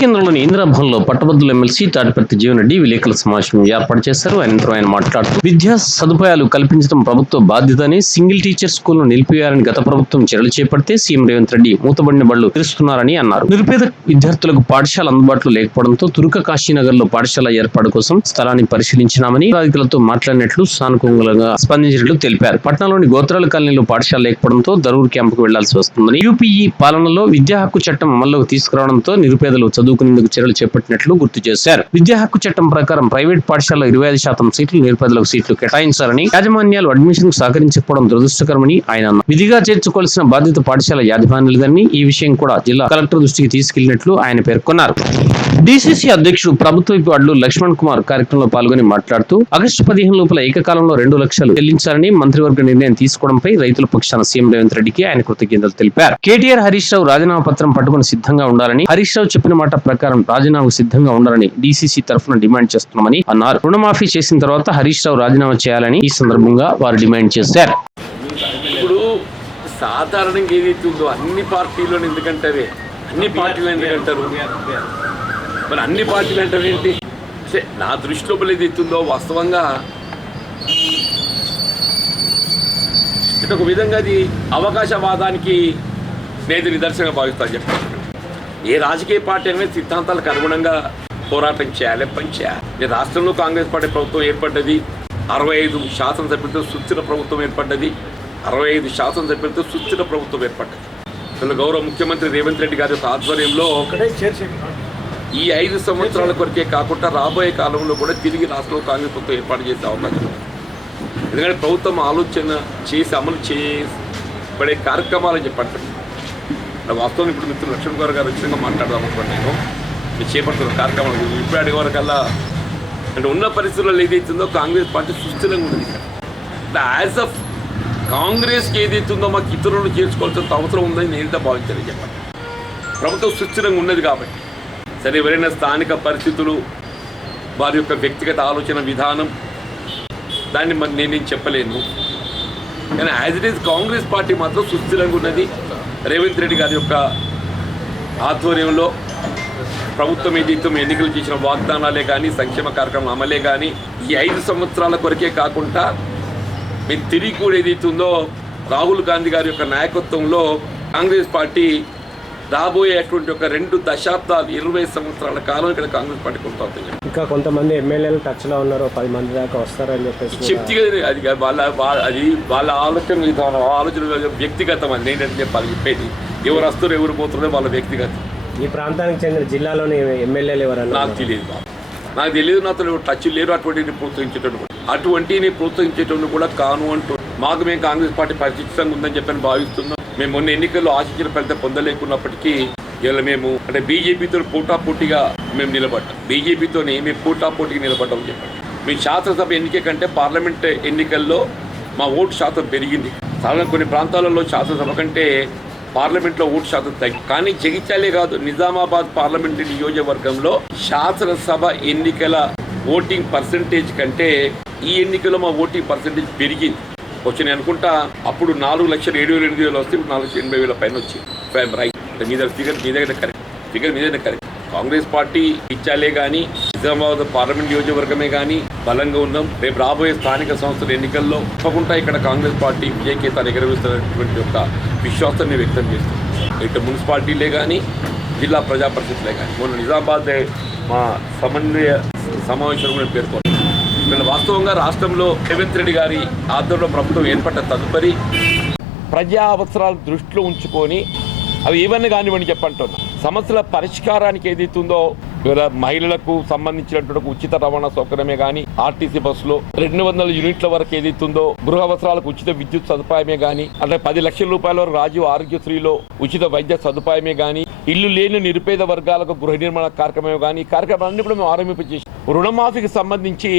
కేంద్రంలోని ఇందిరాభవన్లో పట్టభద్రుల ఎమ్మెల్సీ తాటిపర్తి జీవనరెడ్డి విలేకరుల సమావేశం ఏర్పాటు చేశారు. అనంతరం ఆయన మాట్లాడుతూ విద్యా సదుపాయాలు కల్పించడం ప్రభుత్వ బాధ్యత అని సింగిల్ టీచర్ స్కూల్ను నిలిపివేయాలని గత ప్రభుత్వం చర్యలు చేపడితే సీఎం రేవంత్ రెడ్డి మూతబడిన బళ్ళు తెరుస్తున్నారని అన్నారు. నిరుపేద విద్యార్థులకు పాఠశాల అందుబాటులో లేకపోవడంతో తురుక కాశీనగర్లో పాఠశాల ఏర్పాటు కోసం స్థలాన్ని పరిశీలించినామని అధికారులతో మాట్లాడినట్లు సానుకూలంగా స్పందించినట్లు తెలిపారు. పట్టణంలోని గోత్రాల కాలనీలో పాఠశాల లేకపోవడంతో దరూర్ క్యాంపుకు వెళ్ళాల్సి వస్తుందని యూపీఈ పాలనలో విద్యా హక్కు చట్టం అమల్లోకి తీసుకురావడంతో నిరుపేదలు చదువు చదువుకునేందుకు చర్యలు చేపట్టినట్లు గుర్తు చేశారు. విద్యా హక్కు చట్టం ప్రకారం ప్రైవేట్ పాఠశాలలో ఇరవై ఐదు శాతం సీట్లు నిరుపేదలకు సీట్లు కేటాయించాలని యాజమాన్యాలు అడ్మిషన్ సహకరించకపోవడం దురదృష్టకరమని ఆయన అన్నారు. విధిగా చేర్చుకోవాల్సిన బాధ్యత పాఠశాల యాజమాన్యులదని ఈ విషయం కూడా జిల్లా కలెక్టర్ దృష్టికి తీసుకెళ్ళినట్లు ఆయన పేర్కొన్నారు. డిసిసి అధ్యక్షుడు ప్రభుత్వ వార్డు లక్ష్మణ్ కుమార్ కార్యక్రమంలో పాల్గొని మాట్లాడుతూ ఆగస్టు పదిహేను లోపల ఏకకాలంలో రెండు లక్షలు చెల్లించాలని మంత్రివర్గ నిర్ణయం తీసుకోవడంపై రైతుల పక్షాన సీఎం రేవంత్ రెడ్డికి ఆయన కృతజ్ఞతలు తెలిపారు. కేటీఆర్ హరీష్ రావు రాజీనామా పత్రం పట్టుకుని సిద్ధంగా ఉండాలని హరీష్ రావు చెప్పిన మాట ప్రకారం రాజీనామాకు సిద్ధంగా ఉండాలని డిసిసి తరఫున డిమాండ్ చేస్తున్నామని అన్నారు. రుణమాఫీ చేసిన తర్వాత హరీష్ రావు రాజీనామా చేయాలని ఈ సందర్భంగా వారు డిమాండ్ చేశారు. ఇప్పుడు సాధారణంగా ఏదైతే ఉందో అన్ని పార్టీలు ఎందుకంటారే? అన్ని పార్టీలు ఎందుకంటారు? మరి అన్ని పార్టీలు అంటారు ఏంటి? నా దృష్టిలో ఏదైతే ఉందో వాస్తవంగా ఒక విధంగా అది అవకాశవాదానికి నేను నిదర్శనంగా భావిస్తాను చెప్పాను ఏ రాజకీయ పార్టీ అనేది సిద్ధాంతాలకు అనుగుణంగా పోరాటం చేయాలి పని చేయాలి. ఈ రాష్ట్రంలో కాంగ్రెస్ పార్టీ ప్రభుత్వం ఏర్పడ్డది. అరవై ఐదు శాసనసభ్యులతో సుస్థిర ప్రభుత్వం ఏర్పడ్డది. అరవై ఐదు శాసనసభ్యులతో సుస్థిర ప్రభుత్వం ఏర్పడ్డది. అసలు గౌరవ ముఖ్యమంత్రి రేవంత్ రెడ్డి గారి ఆధ్వర్యంలో ఈ ఐదు సంవత్సరాల కొరకే కాకుండా రాబోయే కాలంలో కూడా తిరిగి రాష్ట్రంలో కాంగ్రెస్ ప్రభుత్వం ఏర్పాటు చేసే అవకాశం ఎందుకంటే ప్రభుత్వం ఆలోచన చేసి అమలు చేయబడే కార్యక్రమాలని చెప్పండి. వాస్తవం ఇప్పుడు మిత్రులు లక్ష్మణ్ గారు గారు విషయంగా మాట్లాడదాం అనుకోండి నేను. మీరు చేపడుతున్న కార్యక్రమాలు ఇప్పటి వరకల్లా అంటే ఉన్న పరిస్థితుల్లో ఏదైతుందో కాంగ్రెస్ పార్టీ సుస్థిరంగా ఉంది ఇక్కడ. యాజ్ ఆఫ్ కాంగ్రెస్కి ఏదైతుందో మాకు ఇతరులను చేర్చుకోవాల్సిన అవసరం ఉందని నేనైతే భావించాను చెప్పండి ప్రభుత్వం సుస్థిరంగా ఉన్నది కాబట్టి. సరే ఎవరైనా స్థానిక పరిస్థితులు వారి యొక్క వ్యక్తిగత ఆలోచన విధానం దాన్ని మరి నేనేం చెప్పలేను. కానీ as it is Congress party మాత్రం సుస్థిరంగా ఉన్నది. రేవంత్ రెడ్డి గారి యొక్క ఆధ్వర్యంలో ప్రభుత్వం ఏదైతే ఎన్నికలు చేసిన వాగ్దానాలే కానీ సంక్షేమ కార్యక్రమం అమలే కానీ ఈ ఐదు సంవత్సరాల కొరకే కాకుండా మేము తిరిగి కూడా ఏదైతే ఉందో రాహుల్ గాంధీ గారి యొక్క నాయకత్వంలో కాంగ్రెస్ పార్టీ రాబోయేటువంటి ఒక రెండు దశాబ్దాలు ఇరవై సంవత్సరాల కాలం ఇక్కడ కాంగ్రెస్ పార్టీ కొనసాగుతుంది. ఇంకా కొంతమంది ఎమ్మెల్యేలు టచ్లో ఉన్నారు పది మంది దాకా వస్తారని చెప్పేసి. చెప్తే అది వాళ్ళ అది వాళ్ళ ఆలోచన విధానం ఆలోచన వ్యక్తిగతం అని నేనంటే చెప్పాలి చెప్పేది. ఎవరు వస్తారో ఎవరు పోతున్నారో వాళ్ళ వ్యక్తిగతం. ఈ ప్రాంతానికి చెందిన జిల్లాలోని ఎమ్మెల్యేలు ఎవరన్నా నాకు తెలియదు. నాకు తెలియదు నాతో టచ్ లేరు అటువంటిని ప్రోత్సహించేటప్పుడు అటువంటిని ప్రోత్సహించేటప్పుడు కూడా కాను అంటూ మాకు మేము కాంగ్రెస్ పార్టీ పరిచితంగా ఉందని చెప్పని భావిస్తున్నాం. మేము మొన్న ఎన్నికల్లో ఆశించిన ఫలితం పొందలేకున్నప్పటికీ ఇలా మేము అంటే బీజేపీతో పోటాపోటీగా మేము నిలబడ్డాం. బీజేపీతోనే మేము పోటాపోటీగా నిలబడ్డామని చెప్పండి. మీ శాసనసభ ఎన్నిక కంటే పార్లమెంట్ ఎన్నికల్లో మా ఓటు శాతం పెరిగింది. సాధారణ కొన్ని ప్రాంతాలలో శాసనసభ కంటే పార్లమెంట్లో ఓటు శాతం తగ్గి కానీ జగిత్యాలే కాదు నిజామాబాద్ పార్లమెంటు నియోజకవర్గంలో శాసనసభ ఎన్నికల ఓటింగ్ పర్సంటేజ్ కంటే ఈ ఎన్నికలో మా ఓటింగ్ పర్సంటేజ్ పెరిగింది. వచ్చి నేను అనుకుంటా అప్పుడు నాలుగు లక్షల ఏడు వేల ఎనిమిది వేలు వస్తే ఇప్పుడు నాలుగు లక్షల ఎనభై వేల పైన వచ్చింది రైట్ మీద మీ దగ్గర ఫిగర్ మీ దగ్గర కరెక్ట్ ఫిగర్ మీ దగ్గర కరెక్ట్ కాంగ్రెస్ పార్టీ ఇచ్చాలే కానీ నిజామాబాద్ పార్లమెంట్ నియోజకవర్గమే కానీ బలంగా ఉన్నాం. రేపు రాబోయే స్థానిక సంస్థల ఎన్నికల్లో తప్పకుండా ఇక్కడ కాంగ్రెస్ పార్టీ విజయకేతాన్ని ఎగరవేస్తున్నటువంటి యొక్క విశ్వాసాన్ని వ్యక్తం చేస్తుంది. ఇటు మున్సిపాలిటీలే కానీ జిల్లా ప్రజా పరిషత్లే కానీ మొన్న నిజామాబాద్ మా సమన్వయ సమావేశంలో కూడా పేర్కొన్నాం వాస్తవంగా రాష్ట్రంలో రేవంత్ రెడ్డి గారి ఆధ్వర్యంలో ప్రభుత్వం ఏర్పడ్డ తదుపరి ప్రజా అవసరాలు దృష్టిలో ఉంచుకొని అవి ఏమన్నా కానివ్వండి చెప్పంటున్నా. సమస్యల పరిష్కారానికి ఏదైతుందో ఇవాళ మహిళలకు సంబంధించినటువంటి ఉచిత రవాణా సౌకర్యమే కానీ ఆర్టీసీ బస్సులో రెండు వందల యూనిట్ల వరకు ఏదైతుందో గృహ అవసరాలకు ఉచిత విద్యుత్ సదుపాయమే కానీ అంటే పది లక్షల రూపాయల వరకు రాజీవ్ ఆరోగ్యశ్రీలో ఉచిత వైద్య సదుపాయమే కానీ ఇల్లు లేని నిరుపేద వర్గాలకు గృహ నిర్మాణ కార్యక్రమమే కానీ కార్యక్రమాలన్నీ కూడా మేము ఆరంభింపజేసాం రుణమాఫీకి సంబంధించి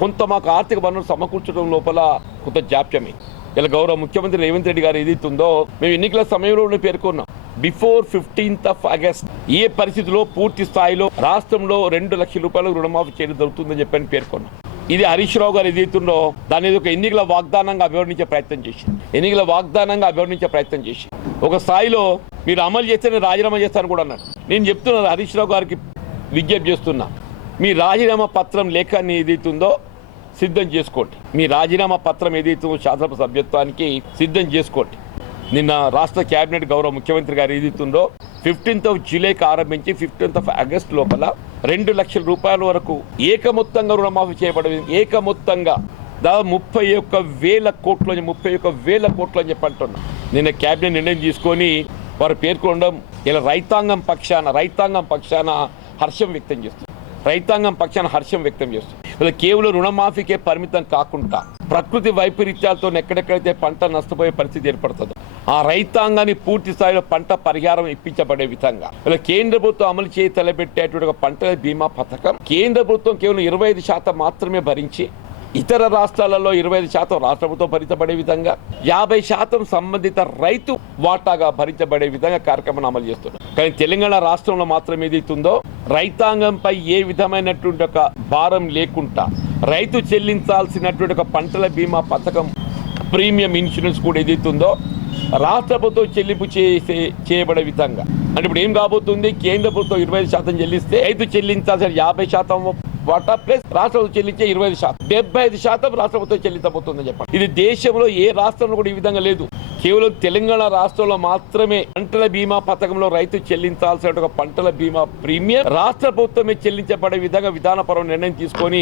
కొంత మాకు ఆర్థిక పనులు సమకూర్చడం లోపల కొంత జాప్యమే. ఇలా గౌరవ ముఖ్యమంత్రి రేవంత్ రెడ్డి గారు ఏదైతుందో మేము ఎన్నికల సమయంలో పేర్కొన్నాం. బిఫోర్ ఫిఫ్టీన్త్ ఆఫ్ ఆగస్ట్ ఏ పరిస్థితిలో పూర్తి స్థాయిలో రాష్ట్రంలో రెండు లక్షల రూపాయలు రుణమాఫీ చేయడం జరుగుతుందని చెప్పని పేర్కొన్నాం. ఇది హరీష్ రావు గారు ఏదైతుందో దాని ఒక ఎన్నికల వాగ్దానంగా అభివర్ణించే ప్రయత్నం చేసి ఎన్నికల వాగ్దానంగా అభివర్ణించే ప్రయత్నం చేసి ఒక స్థాయిలో మీరు అమలు చేస్తే నేను రాజీనామా చేస్తాను కూడా అన్నాడు నేను చెప్తున్నాను హరీష్ రావు గారికి విజ్ఞప్తి చేస్తున్నా. మీ రాజీనామా పత్రం లేఖాన్ని ఏదైతుందో సిద్ధం చేసుకోండి. మీ రాజీనామా పత్రం ఏదైతే శాసనసభ సభ్యత్వానికి సిద్ధం చేసుకోండి. నిన్న రాష్ట్ర కేబినెట్ గౌరవ ముఖ్యమంత్రి గారు ఏదైతుందో ఫిఫ్టీన్త్ ఆఫ్ జూలైకి ఆరంభించి ఫిఫ్టీన్త్ ఆఫ్ ఆగస్ట్ లోపల రెండు లక్షల రూపాయల వరకు ఏకమొత్తంగా రుణమాఫీ చేయబడింది. ఏకమొత్తంగా. దాదాపు ముప్పై ఒక్క వేల కోట్లు అని ముప్పై ఒక్క వేల కోట్లు అని చెప్పంటున్నా నిన్న కేబినెట్ నిర్ణయం తీసుకొని వారు పేర్కొనడం ఇలా రైతాంగం పక్షాన రైతాంగం పక్షాన హర్షం వ్యక్తం చేస్తుంది రైతాంగం పక్షాన హర్షం వ్యక్తం చేస్తుంది. ఇలా కేవలం రుణమాఫీకే పరిమితం కాకుండా ప్రకృతి వైపరీత్యాలతో ఎక్కడెక్కడైతే పంట నష్టపోయే పరిస్థితి ఏర్పడుతుందో ఆ రైతాంగాన్ని పూర్తి స్థాయిలో పంట పరిహారం ఇప్పించబడే విధంగా ఇలా కేంద్ర ప్రభుత్వం అమలు చేయి తలబెట్టేటువంటి ఒక పంటల బీమా పథకం కేంద్ర ప్రభుత్వం కేవలం ఇరవై ఐదు శాతం మాత్రమే భరించి ఇతర రాష్ట్రాలలో ఇరవై ఐదు శాతం రాష్ట్ర ప్రభుత్వం భరించబడే విధంగా యాభై శాతం సంబంధిత రైతు వాటాగా భరించబడే విధంగా కార్యక్రమాన్ని అమలు చేస్తున్నారు. కానీ తెలంగాణ రాష్ట్రంలో మాత్రం ఏదైతుందో రైతాంగంపై ఏ విధమైనటువంటి ఒక భారం లేకుండా రైతు చెల్లించాల్సినటువంటి ఒక పంటల బీమా పథకం ప్రీమియం ఇన్సూరెన్స్ కూడా ఏదైతుందో రాష్ట్ర ప్రభుత్వం చెల్లింపు చేసే చేయబడే విధంగా. అంటే ఇప్పుడు ఏం కాబోతుంది? కేంద్ర ప్రభుత్వం ఇరవై ఐదు శాతం చెల్లిస్తే రైతు చెల్లించాల్సిన యాభై శాతం వాటా ప్లస్ రాష్ట్ర ప్రభుత్వం చెల్లించే ఇరవై ఐదు శాతం. డెబ్బై ఐదు శాతం రాష్ట్ర ప్రభుత్వం చెల్లించబోతుందని చెప్పండి. ఇది దేశంలో ఏ రాష్ట్రంలో కూడా ఈ విధంగా లేదు. కేవలం తెలంగాణ రాష్ట్రంలో మాత్రమే పంటల బీమా పథకంలో రైతు చెల్లించాల్సిన ఒక పంటల బీమా ప్రీమియం రాష్ట్ర ప్రభుత్వమే చెల్లించబడే విధంగా విధానపరం నిర్ణయం తీసుకొని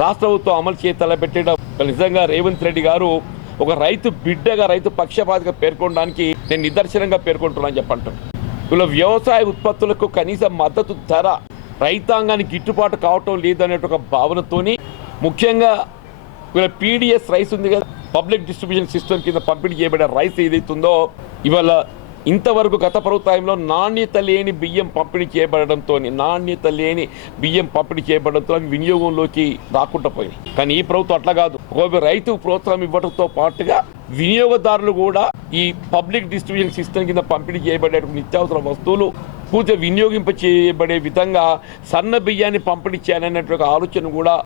రాష్ట్ర ప్రభుత్వం అమలు చేయ తలపెట్టడం. నిజంగా రేవంత్ రెడ్డి గారు ఒక రైతు బిడ్డగా రైతు పక్షపాతిగా పేర్కొనడానికి నేను నిదర్శనంగా పేర్కొంటున్నాను చెప్పంటాను ఇలా వ్యవసాయ ఉత్పత్తులకు కనీస మద్దతు ధర రైతాంగానికి గిట్టుబాటు కావటం లేదనే ఒక భావనతోని ముఖ్యంగా ఇలా పీడిఎస్ రైస్ ఉంది కదా పబ్లిక్ డిస్ట్రిబ్యూషన్ సిస్టమ్ కింద పంపిణీ చేయబడే రైస్ ఏదైతుందో ఇవాళ ఇంతవరకు గత ప్రభుత్వంలో నాణ్యత లేని బియ్యం పంపిణీ చేయబడడంతో నాణ్యత లేని బియ్యం పంపిణీ చేయబడడంతో అవి వినియోగంలోకి రాకుండా పోయినాయి కానీ ఈ ప్రభుత్వం అట్లా కాదు. ఒక రైతు ప్రోత్సాహం ఇవ్వడంతో పాటుగా వినియోగదారులు కూడా ఈ పబ్లిక్ డిస్ట్రిబ్యూషన్ సిస్టమ్ కింద పంపిణీ చేయబడే నిత్యావసర వస్తువులు పూర్తిగా వినియోగింప చేయబడే విధంగా సన్న బియ్యాన్ని పంపిణీ చేయాలనేటువంటి ఆలోచన కూడా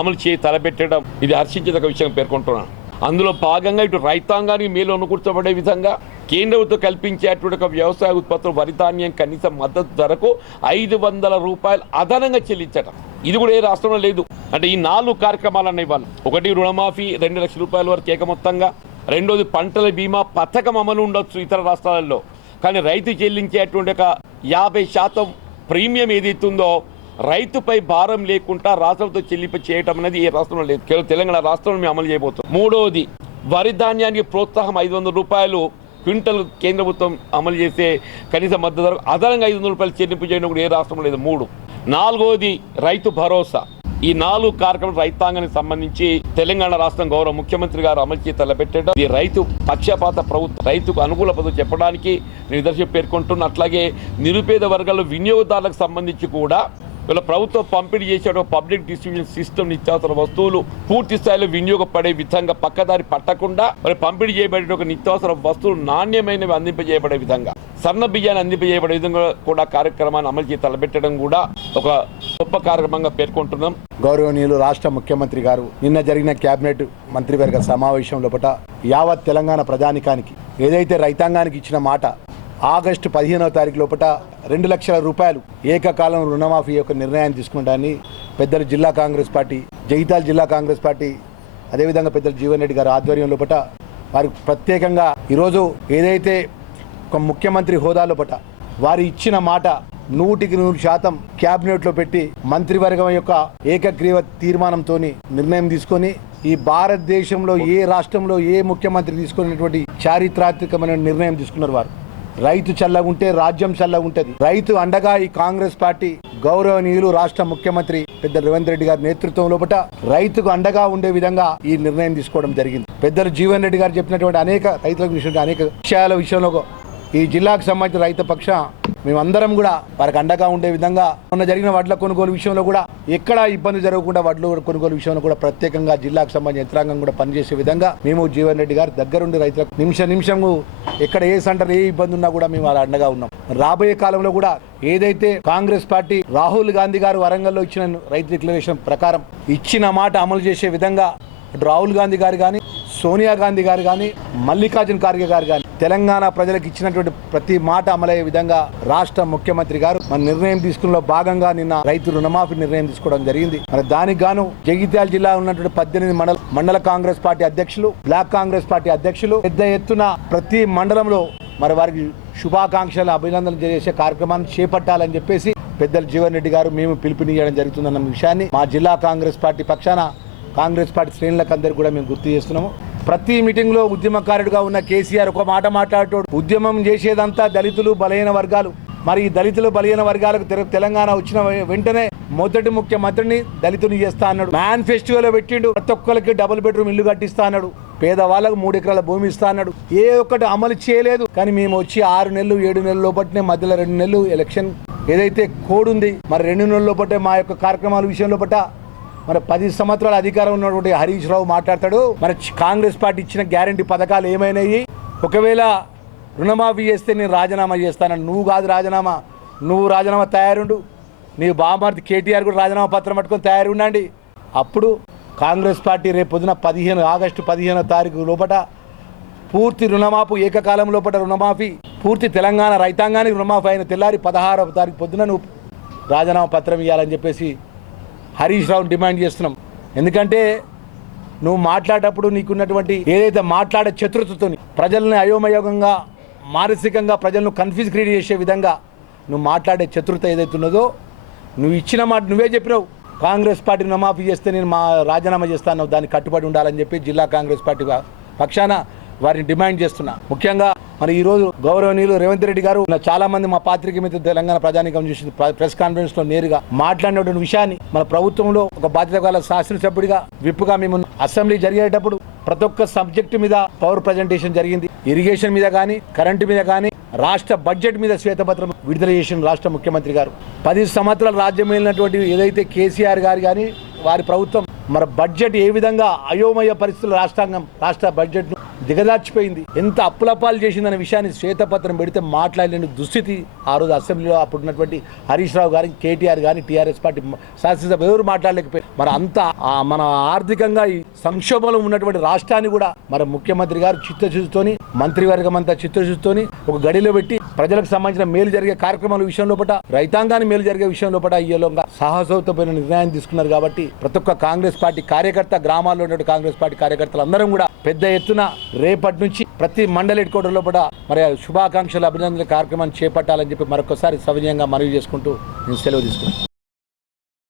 అమలు చేయి తలపెట్టడం ఇది హర్షించదగ్గ విషయం పేర్కొంటున్నాను. అందులో భాగంగా ఇటు రైతాంగానికి మేలు అనుకూర్చబడే విధంగా కేంద్రంతో కల్పించేటువంటి ఒక వ్యవసాయ ఉత్పత్తులు వరిధాన్యం కనీస మద్దతు ధరకు ఐదు వందల రూపాయలు అదనంగా చెల్లించడం ఇది కూడా ఏ రాష్ట్రంలో లేదు. అంటే ఈ నాలుగు కార్యక్రమాలు అన్న ఇవ్వాలి. ఒకటి రుణమాఫీ రెండు లక్షల రూపాయల వరకు ఏకమొత్తంగా రెండోది పంటల బీమా పథకం అమలు ఉండొచ్చు ఇతర రాష్ట్రాలలో. కానీ రైతు చెల్లించేటువంటి ఒక యాభై శాతం ప్రీమియం ఏదైతుందో రైతుపై భారం లేకుండా రాష్ట్రంతో చెల్లింపు చేయటం అనేది ఏ రాష్ట్రంలో లేదు. కేవలం తెలంగాణ రాష్ట్రంలో మేము అమలు చేయబోతున్నాం. మూడవది వరి ధాన్యానికి ప్రోత్సాహం ఐదు వందల రూపాయలు క్వింటల్ కేంద్ర ప్రభుత్వం అమలు చేసే కనీస మద్దతు ధర అదనంగా ఐదు వందల రూపాయలు చెల్లింపు చేయడం కూడా ఏ రాష్ట్రంలో లేదు. మూడు నాలుగోది రైతు భరోసా. ఈ నాలుగు కార్యక్రమం రైతాంగానికి సంబంధించి తెలంగాణ రాష్ట్రం గౌరవ ముఖ్యమంత్రి గారు అమలు చేసి తలపెట్టడం ఇది రైతు పక్షపాత ప్రభుత్వం రైతుకు అనుకూల పదవి చెప్పడానికి నిదర్శనం పేర్కొంటున్న అట్లాగే నిరుపేద వర్గాల వినియోగదారులకు సంబంధించి కూడా వీళ్ళ ప్రభుత్వం పంపిణీ చేసే పబ్లిక్ డిస్ట్రిబ్యూషన్ సిస్టమ్ నిత్యావసర వస్తువులు పూర్తి స్థాయిలో వినియోగపడే విధంగా పక్కదారి పట్టకుండా మరి పంపిణీ చేయబడే ఒక నిత్యావసర వస్తువులు నాణ్యమైనవి అందింపజేయబడే విధంగా సన్న బియ్యాన్ని అందింపజేయబడే విధంగా కూడా కార్యక్రమాన్ని అమలు చేసి తలపెట్టడం కూడా ఒక గొప్ప కార్యక్రమంగా పేర్కొంటున్నాం. గౌరవనీయులు రాష్ట్ర ముఖ్యమంత్రి గారు నిన్న జరిగిన కేబినెట్ మంత్రివర్గ సమావేశం లోపల యావత్ తెలంగాణ ప్రజానికానికి ఏదైతే రైతాంగానికి ఇచ్చిన మాట ఆగస్టు పదిహేనవ తారీఖు లోపల రెండు లక్షల రూపాయలు ఏకకాలం రుణమాఫీ యొక్క నిర్ణయాన్ని తీసుకుంటాన్ని పెద్దలు జిల్లా కాంగ్రెస్ పార్టీ జగిత్యాల జిల్లా కాంగ్రెస్ పార్టీ అదేవిధంగా పెద్దలు జీవన్ రెడ్డి గారు ఆధ్వర్యం లోపల వారికి ప్రత్యేకంగా ఈరోజు ఏదైతే ఒక ముఖ్యమంత్రి హోదా లోపల వారు ఇచ్చిన మాట నూటికి నూరు శాతం క్యాబినెట్లో పెట్టి మంత్రివర్గం యొక్క ఏకగ్రీవ తీర్మానంతో నిర్ణయం తీసుకొని ఈ భారతదేశంలో ఏ రాష్ట్రంలో ఏ ముఖ్యమంత్రి తీసుకున్నటువంటి చారిత్రాత్మకమైన నిర్ణయం తీసుకున్నారు వారు. రైతు చల్లగుంటే రాజ్యం చల్లగుంటది. రైతు అండగా ఈ కాంగ్రెస్ పార్టీ గౌరవనీయులు రాష్ట్ర ముఖ్యమంత్రి పెద్ద రేవంత్ రెడ్డి గారి నేతృత్వం లోపల రైతుకు అండగా ఉండే విధంగా ఈ నిర్ణయం తీసుకోవడం జరిగింది. పెద్దలు జీవన్ రెడ్డి గారు చెప్పినటువంటి అనేక రైతులకు అనేక విషయాల విషయంలో ఈ జిల్లాకు సంబంధించిన రైతు పక్ష మేమందరం కూడా వారికి అండగా ఉండే విధంగా మొన్న జరిగిన వడ్ల కొనుగోలు విషయంలో కూడా ఎక్కడ ఇబ్బంది జరగకుండా వడ్లు కొనుగోలు విషయంలో కూడా ప్రత్యేకంగా జిల్లాకు సంబంధించిన యంత్రాంగం కూడా పనిచేసే విధంగా మేము జీవన్ రెడ్డి గారు దగ్గరుండి రైతులకు నిమిష నిమిషము ఎక్కడ ఏ సెంటర్ ఏ ఇబ్బంది ఉన్నా కూడా మేము అలా అండగా ఉన్నాం. రాబోయే కాలంలో కూడా ఏదైతే కాంగ్రెస్ పార్టీ రాహుల్ గాంధీ గారు వరంగల్లో ఇచ్చిన రైతు డిక్లరేషన్ ప్రకారం ఇచ్చిన మాట అమలు చేసే విధంగా రాహుల్ గాంధీ గారు కానీ సోనియా గాంధీ గారు కానీ మల్లికార్జున ఖార్గే గారు కానీ తెలంగాణ ప్రజలకు ఇచ్చినటువంటి ప్రతి మాట అమలయ్యే విధంగా రాష్ట్ర ముఖ్యమంత్రి గారు మన నిర్ణయం తీసుకున్న భాగంగా నిన్న రైతు రుణమాఫీ నిర్ణయం తీసుకోవడం జరిగింది. మరి దానికి గాను జగిత్యాల జిల్లా ఉన్నటువంటి పద్దెనిమిది మండల మండల కాంగ్రెస్ పార్టీ అధ్యక్షులు బ్లాక్ కాంగ్రెస్ పార్టీ అధ్యక్షులు పెద్ద ఎత్తున ప్రతి మండలంలో మరి వారికి శుభాకాంక్షలు అభినందనలు చేసే కార్యక్రమాన్ని చేపట్టాలని చెప్పేసి పెద్దలు జీవన్ రెడ్డి గారు మేము పిలుపునియడం జరుగుతుందన్న విషయాన్ని మా జిల్లా కాంగ్రెస్ పార్టీ పక్షాన కాంగ్రెస్ పార్టీ శ్రేణులకు అందరికీ కూడా మేము గుర్తు చేస్తున్నాము. ప్రతి మీటింగ్లో ఉద్యమకారుడిగా ఉన్న కేసీఆర్ ఒక మాట మాట్లాడతాడు ఉద్యమం చేసేదంతా దళితులు బలహీన వర్గాలు. మరి ఈ దళితులు బలహీన వర్గాలకు తెలంగాణ వచ్చిన వెంటనే మొదటి ముఖ్యమంత్రిని దళితుని చేస్తా అన్నాడు. మేనిఫెస్టోలో పెట్టిండు. ప్రతి ఒక్కరికి డబుల్ బెడ్రూమ్ ఇల్లు కట్టిస్తా అన్నాడు. పేదవాళ్ళకు మూడు ఎకరాల భూమి ఇస్తా అన్నాడు. ఏ ఒక్కటి అమలు చేయలేదు. కానీ మేము వచ్చి ఆరు నెలలు ఏడు నెలల లోపట్నే మధ్యలో రెండు నెలలు ఎలక్షన్ ఏదైతే కోడ్ ఉంది మరి రెండు నెలల లోపటే మా యొక్క కార్యక్రమాల విషయంలో పట్ట మరి పది సంవత్సరాల అధికారం ఉన్నటువంటి హరీష్ రావు మాట్లాడతాడు. మరి కాంగ్రెస్ పార్టీ ఇచ్చిన గ్యారంటీ పథకాలు ఏమైనాయి? ఒకవేళ రుణమాఫీ చేస్తే నేను రాజీనామా చేస్తానని నువ్వు కాదు రాజీనామా. నువ్వు రాజీనామా తయారుండు. నీ బామార్తి కేటీఆర్ కూడా రాజీనామా పత్రం పట్టుకొని తయారు ఉండండి అప్పుడు కాంగ్రెస్ పార్టీ రేపు పొద్దున పదిహేను ఆగస్టు పదిహేనో తారీఖు లోపట పూర్తి రుణమాపు ఏకకాలం లోపల రుణమాఫీ పూర్తి తెలంగాణ రైతాంగానికి రుణమాఫీ అయిన తెల్లారి పదహారవ తారీఖు పొద్దున నువ్వు రాజీనామా పత్రం ఇవ్వాలని చెప్పేసి హరీష్ రావు డిమాండ్ చేస్తున్నాం. ఎందుకంటే నువ్వు మాట్లాడేటప్పుడు నీకున్నటువంటి ఏదైతే మాట్లాడే చతురతతో ప్రజల్ని అయోమయోగంగా మానసికంగా ప్రజలను కన్ఫ్యూజ్ క్రియేట్ చేసే విధంగా నువ్వు మాట్లాడే చతురత ఏదైతే ఉన్నదో నువ్వు ఇచ్చిన మాట నువ్వే చెప్పినావు. కాంగ్రెస్ పార్టీ మాఫీ చేస్తే నేను మా రాజీనామా చేస్తాను దానికి కట్టుబడి ఉండాలని చెప్పి జిల్లా కాంగ్రెస్ పార్టీ పక్షాన వారిని డిమాండ్ చేస్తున్నా. ముఖ్యంగా మరి ఈ రోజు గౌరవనీయులు రేవంత్ రెడ్డి గారు చాలా మంది మా పాత్రిక మిత్రులు తెలంగాణ ప్రజానికం చూసి ప్రెస్ కాన్ఫరెన్స్లో నేరుగా మాట్లాడినటువంటి విషయాన్ని మన ప్రభుత్వంలో ఒక బాధ్యత గల శాసనసభ్యుడిగా విప్పుగా మేము అసెంబ్లీ జరిగేటప్పుడు ప్రతి ఒక్క సబ్జెక్టు మీద పవర్ ప్రజెంటేషన్ జరిగింది. ఇరిగేషన్ మీద కానీ కరెంటు మీద కానీ రాష్ట్ర బడ్జెట్ మీద శ్వేతపత్రం విడుదల చేసిన రాష్ట్ర ముఖ్యమంత్రి గారు. పది సంవత్సరాల రాజ్యం వెళ్ళినటువంటి ఏదైతే కేసీఆర్ గారు కానీ వారి ప్రభుత్వం మన బడ్జెట్ ఏ విధంగా అయోమయ పరిస్థితులు రాష్ట్రాంగం రాష్ట్ర బడ్జెట్ను దిగదాచిపోయింది దిగదార్చిపోయింది. ఎంత అప్పులపాలు చేసిందనే విషయాన్ని శ్వేతపత్రం పెడితే మాట్లాడలేని దుస్థితి. ఆ రోజు అసెంబ్లీలో అప్పుడున్నటువంటి హరీష్ రావు గారి కేటీఆర్ కానీ టీఆర్ఎస్ పార్టీ శాసనసభ ఎవరు మాట్లాడలేకపోయారు. మరి అంత మన ఆర్థికంగా ఈ సంక్షోభంలో ఉన్నటువంటి రాష్ట్రాన్ని కూడా మరి ముఖ్యమంత్రి గారు చిత్తశుద్ధితోని మంత్రివర్గం అంతా చిత్తశుద్ధితోని ఒక గడిలో పెట్టి ప్రజలకు సంబంధించిన మేలు జరిగే కార్యక్రమాల విషయం లోపల రైతాంగాన్ని మేలు జరిగే విషయం లోపల అయ్యేలోగా సాహసోత్తమైన నిర్ణయం తీసుకున్నారు కాబట్టి ప్రతి ఒక్క కాంగ్రెస్ పార్టీ కార్యకర్త గ్రామాల్లో ఉన్న కాంగ్రెస్ పార్టీ కార్యకర్తలు అందరం కూడా పెద్ద ఎత్తున రేపటి నుంచి ప్రతి మండలి హెడ్ కూడా మరి శుభాకాంక్షలు అభినందనల కార్యక్రమాన్ని చేపట్టాలని చెప్పి మరొకసారి సవినయంగా మనవి చేసుకుంటూ నేను సెలవు తీసుకుంటాను